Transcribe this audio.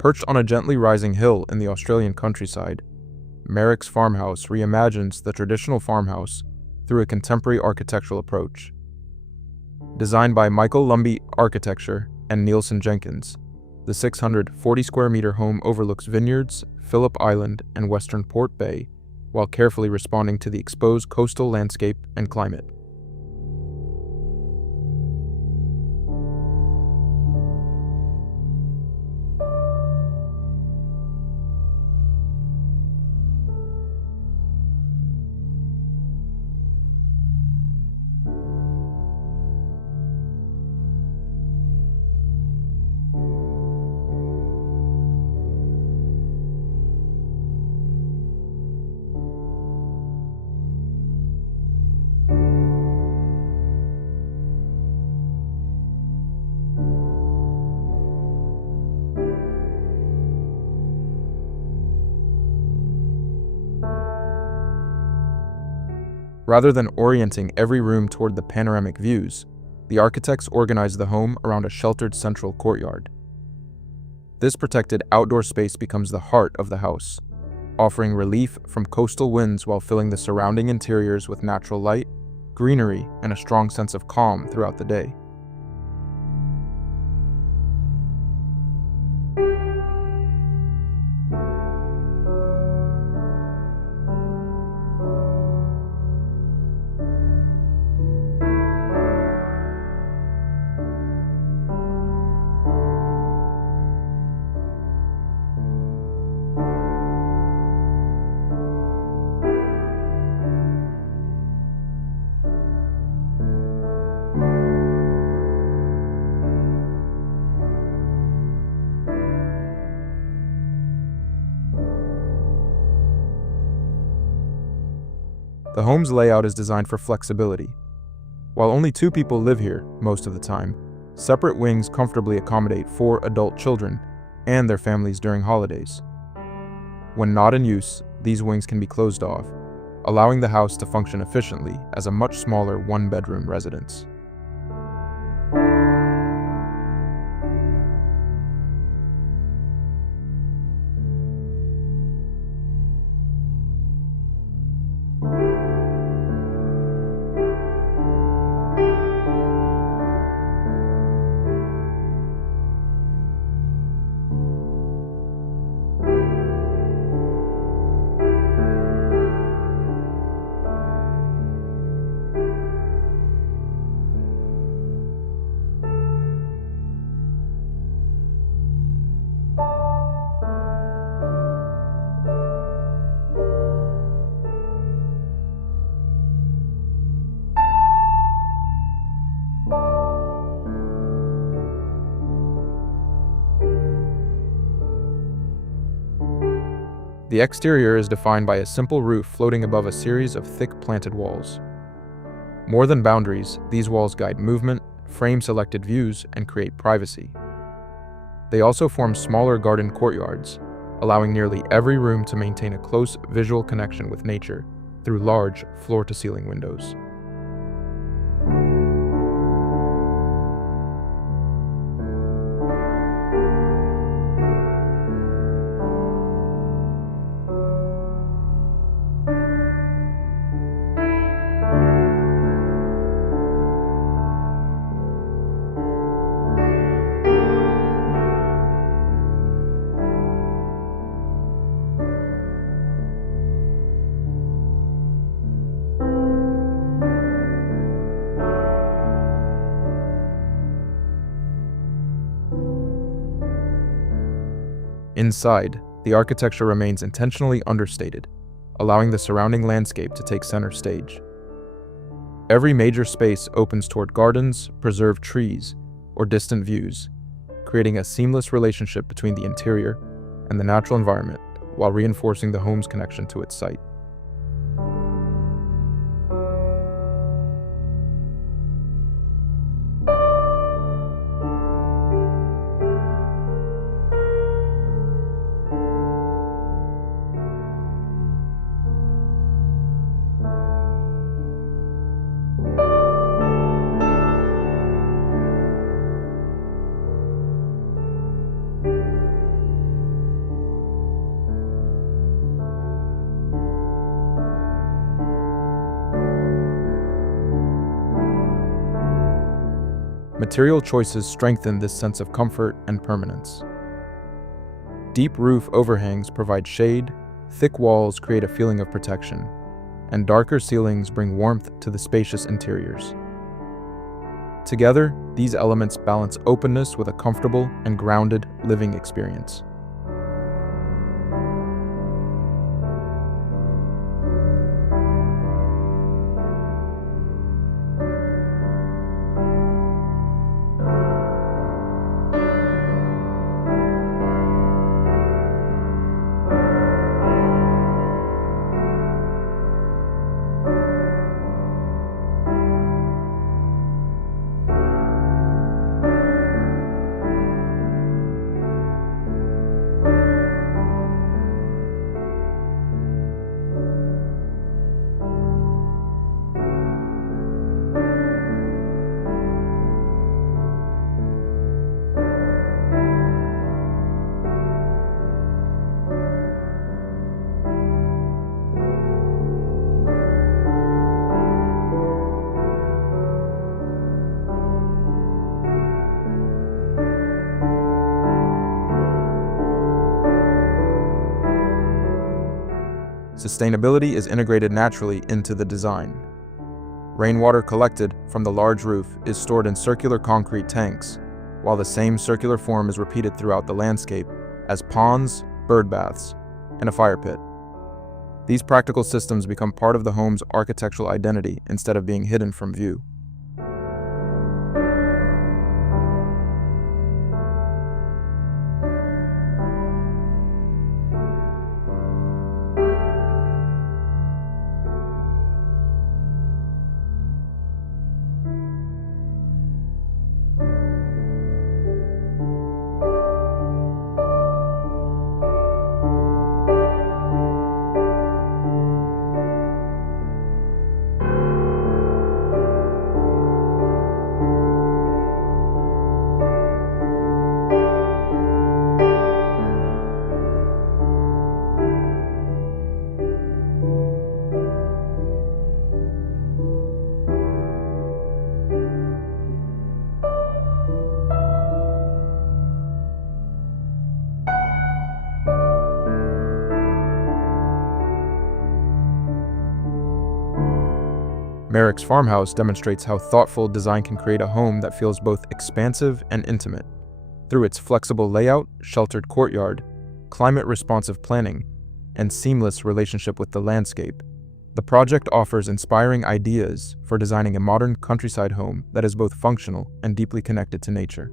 Perched on a gently rising hill in the Australian countryside, Merricks Farmhouse reimagines the traditional farmhouse through a contemporary architectural approach. Designed by Michael Lumby Architecture and Nielsen Jenkins, the 640 square meter home overlooks vineyards, Phillip Island, and Western Port Bay, while carefully responding to the exposed coastal landscape and climate. Rather than orienting every room toward the panoramic views, the architects organized the home around a sheltered central courtyard. This protected outdoor space becomes the heart of the house, offering relief from coastal winds while filling the surrounding interiors with natural light, greenery, and a strong sense of calm throughout the day. The home's layout is designed for flexibility. While only 2 people live here most of the time, separate wings comfortably accommodate 4 adult children and their families during holidays. When not in use, these wings can be closed off, allowing the house to function efficiently as a much smaller 1-bedroom residence. The exterior is defined by a simple roof floating above a series of thick planted walls. More than boundaries, these walls guide movement, frame selected views, and create privacy. They also form smaller garden courtyards, allowing nearly every room to maintain a close visual connection with nature through large floor-to-ceiling windows. Inside, the architecture remains intentionally understated, allowing the surrounding landscape to take center stage. Every major space opens toward gardens, preserved trees, or distant views, creating a seamless relationship between the interior and the natural environment while reinforcing the home's connection to its site. Material choices strengthen this sense of comfort and permanence. Deep roof overhangs provide shade, thick walls create a feeling of protection, and darker ceilings bring warmth to the spacious interiors. Together, these elements balance openness with a comfortable and grounded living experience. Sustainability is integrated naturally into the design. Rainwater collected from the large roof is stored in circular concrete tanks, while the same circular form is repeated throughout the landscape as ponds, bird baths, and a fire pit. These practical systems become part of the home's architectural identity instead of being hidden from view. Merricks Farmhouse demonstrates how thoughtful design can create a home that feels both expansive and intimate. Through its flexible layout, sheltered courtyard, climate-responsive planning, and seamless relationship with the landscape, the project offers inspiring ideas for designing a modern countryside home that is both functional and deeply connected to nature.